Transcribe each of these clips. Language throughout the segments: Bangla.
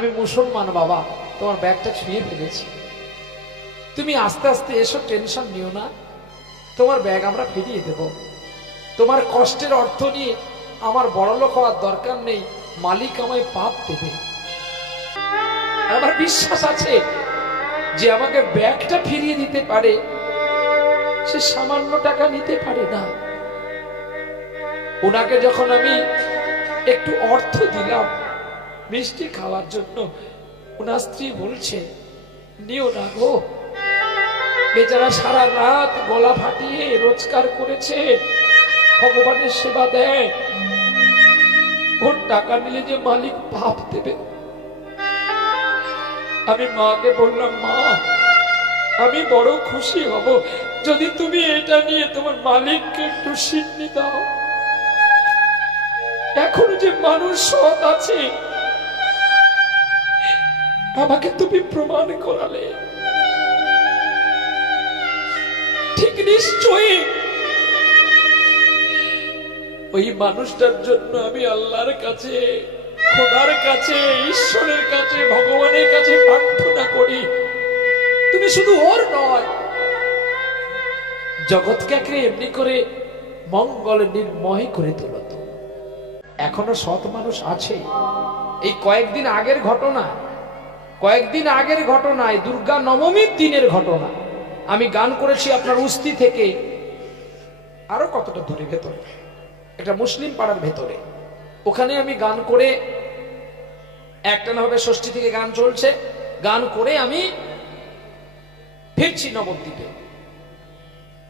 আমি মুসলমান বাবা, তোমার ব্যাগটা ছুঁয়ে ফেলেছি, তুমি আস্তে আস্তে এসো, টেনশন নিও না, তোমার ব্যাগ আমরা ফিরিয়ে দেব। তোমার কষ্টের অর্থ নিয়ে আমার বড়লোক হওয়ার দরকার নেই, মালিক আমায় পাপ দেবে। আমার বিশ্বাস আছে যে আমাকে ব্যাগটা ফিরিয়ে দিতে পারে, সে সামান্য টাকা নিতে পারে না। ওনাকে যখন আমি একটু অর্থ দিলাম মিষ্টি খাওয়ার জন্য, ওনার স্ত্রী বলছে নিও না গো, বেচারা সারা রাত গলা ফাটিয়ে রোজগার করেছে, ভগবানের সেবা দেয়, ওর টাকা নিলে যে মালিক পাপ দেবে। আমি মাকে বললাম, মা আমি বড় খুশি হব যদি তুমি এটা নিয়ে তোমার মালিককে একটু সিন্নি দাও। এখনো যে মানুষ সৎ আছে আমাকে তুমি প্রমাণ করালে, ঠিক নিশ্চয়ই ওই মানুষটার জন্য আমি আল্লাহর কাছে, খোদার কাছে, ঈশ্বরের কাছে, ভগবানের কাছে প্রার্থনা করি, তুমি শুধু ওর নয় জগৎকে এমনি করে মঙ্গল নির্ময় করে তোলো। তো এখনো সৎ মানুষ আছে। এই কয়েকদিন আগের ঘটনায় দুর্গা নবমীর দিনের ঘটনা আমি গান করেছি আপনার উস্তি থেকে আরো কতটা দূরে ভেতরে, একটা মুসলিম পাড়ার ভেতরে, ওখানে আমি গান করে একটানা ভাবে ষষ্ঠী থেকে গান চলছে, গান করে আমি ফিরছি নবদ্বীপে।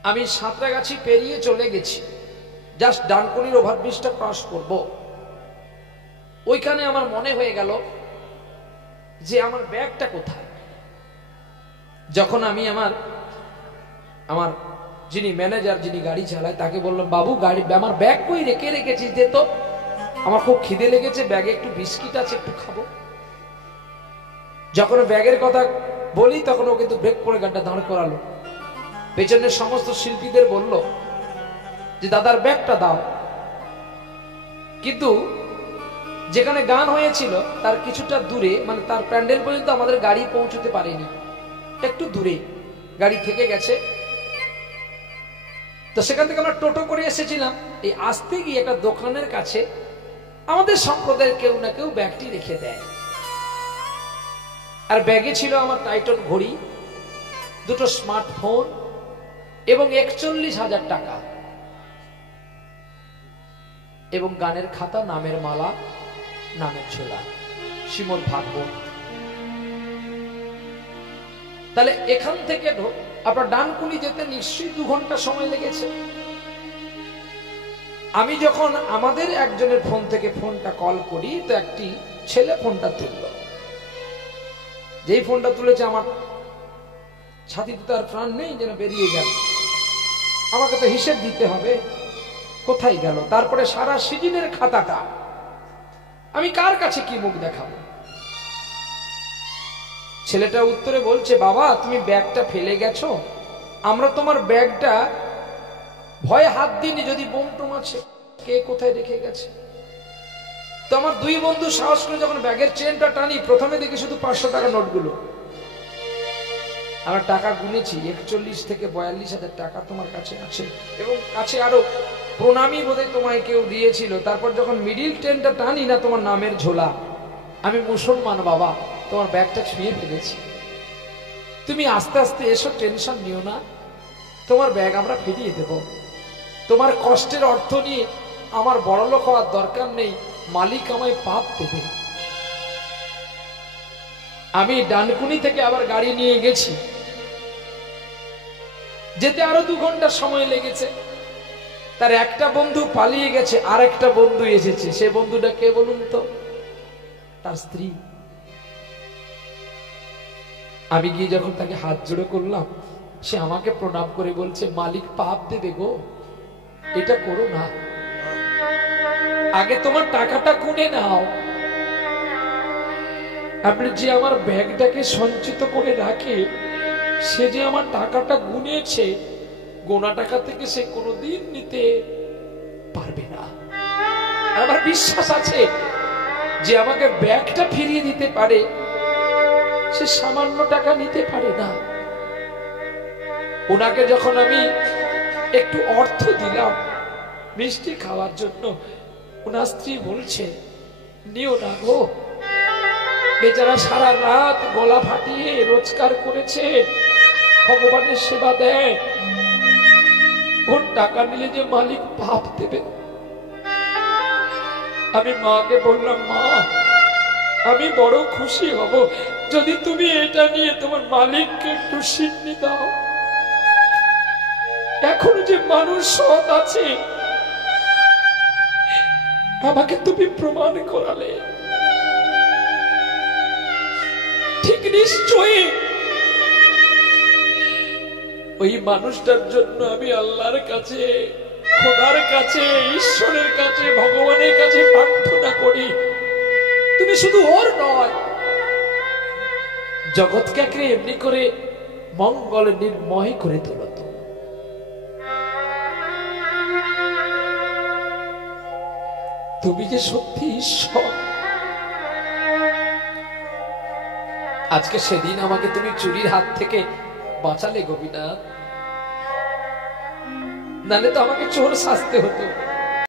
আমি সাঁতরাগাছি পেরিয়ে চলে গেছি, জাস্ট ডানকুনির ওভারব্রিজটা ক্রস করব। ওইখানে আমার মনে হয়ে গেল যে আমার ব্যাগটা কোথায়। যখন আমি আমার যিনি ম্যানেজার, যিনি গাড়ি চালায়, তাকে বললাম, বাবু গাড়ি আমার ব্যাগ কই রেখেছিস, দে তো, আমার খুব খিদে লেগেছে, ব্যাগে একটু বিস্কিট আছে, একটু খাবো। যখন ব্যাগের কথা বলি তখন ও কিন্তু ব্রেক করে গাড়িটা দাঁড় করালো। পেছনের সমস্ত শিল্পীদের বলল যে দাদার ব্যাগটা দাও। কিন্তু যেখানে গান হয়েছিল তার কিছুটা দূরে, মানে তার প্যান্ডেল পর্যন্ত আমাদের গাড়ি পৌঁছতে পারেনি, একটু দূরে গাড়ি থেকে গেছে। তো সেখান থেকে আমরা টোটো করে এসেছিলাম। এই আসতে গিয়ে একটা দোকানের কাছে আমাদের সম্প্রদায়ের কেউ না কেউ ব্যাগটি রেখে দেয়, আর ব্যাগে ছিল আমার টাইটন ঘড়ি, দুটো স্মার্টফোন এবং 41,000 টাকা এবং গানের খাতা, নামের মালা, নামের ঝোলা, শ্রীমদ ভাগবত। তাহলে এখান থেকে আপনার ডানকুনি যেতে নিশ্চয়ই 2 ঘন্টা সময় লেগেছে। আমি যখন আমাদের একজনের ফোন থেকে ফোনটা কল করি তো একটি ছেলে ফোনটা তুলল। যেই ফোনটা তুলেছে আমার ছাতিতে তার প্রাণ নেই, যেন বেরিয়ে গেল। আমাকে তো হিসেব দিতে হবে কোথায় গেল। তারপরে সারা সিজনের খাতাটা আমি কার কাছে কি মুখ দেখাবো। ছেলেটা উত্তরে বলছে, বাবা তুমি ব্যাগটা ফেলে গেছো, আমরা তোমার ব্যাগটা ভয়ে হাত দিইনি, যদি বোম টোম আছে, কে কোথায় রেখে গেছে। তো আমার 2 বন্ধু সাহস করে যখন ব্যাগের চেনটা টানি, প্রথমে দেখি শুধু 500 টাকা নোটগুলো। আমরা টাকা গুনেছি, 41 থেকে 42,000 টাকা তোমার কাছে আছে, এবং কাছে আরো প্রণামী বোধহয় তোমায় কেউ দিয়েছিল। তারপর যখন মিডিল টেনটা টানি না, তোমার নামের ঝোলা। আমি মুসলমান বাবা, তোমার ব্যাগটা ছুঁয়ে ফেলেছি, তুমি আস্তে আস্তে এসো, টেনশন নিও না, তোমার ব্যাগ আমরা ফিরিয়ে দেব। তোমার কষ্টের অর্থ নিয়ে আমার বড়লোক হওয়ার দরকার নেই, মালিক আমায় পাপ দেবে। আমি ডানকুনি থেকে আবার গাড়ি নিয়ে গেছি, যেতে আরো 2 ঘন্টা সময় লেগেছে। তার একটা বন্ধু পালিয়ে গেছে, আর একটা বন্ধু এসেছে। সে বন্ধুটা কে বলুন তো? তার স্ত্রী। আমি গিয়ে যখন তাকে হাত জোড়ে করলাম, সে আমাকে প্রণাম করে বলছে, মালিক পাপ দেবে গো, এটা করো না, আগে তোমার টাকাটা গুনে নাও। আপনি যে আমার ব্যাগটাকে সঞ্চিত করে রাখে, সে যে আমার টাকাটা গুনেছে, গোনা টাকা থেকে সে কোনোদিন নিতে পারবে না। আমার বিশ্বাস আছে যে আমাকে ব্যাগটা ফিরিয়ে দিতে পারে, সে সামান্য টাকা নিতে পারে না। ওনাকে যখন আমি একটু অর্থ দিলাম মিষ্টি খাওয়ার জন্য, ওনার স্ত্রী বলছে নিও না গো, বেচারা সারা রাত গলা ফাটিয়ে রোজগার করেছে, ভগবানের সেবা দেয়, ওর টাকা নিলে যে মালিক পাপ দেবে। আমি মাকে বললাম, মা আমি বড় খুশি হব যদি তুমি এটা নিয়ে তোমার মালিককে একটু সিদ্ধি দাও। এখনো যে মানুষ সৎ আছে আমাকে তুমি প্রমাণ করালে, ঠিক নিশ্চয়ই ওই মানুষটার জন্য আমি আল্লাহর কাছে, খোদার কাছে, ঈশ্বরের কাছে, ভগবানের কাছে প্রার্থনা করি, তুমি শুধু ওর নয় জগৎকে এমনি করে মঙ্গল নির্ময় করে তোলো। তুমি যে সত্যি ঈশ্বর। আজকে সেদিন আমাকে তুমি চুরির হাত থেকে বাঁচালে গোপীনাথ, নালে তো আমাকে চোর সাজতে হতো।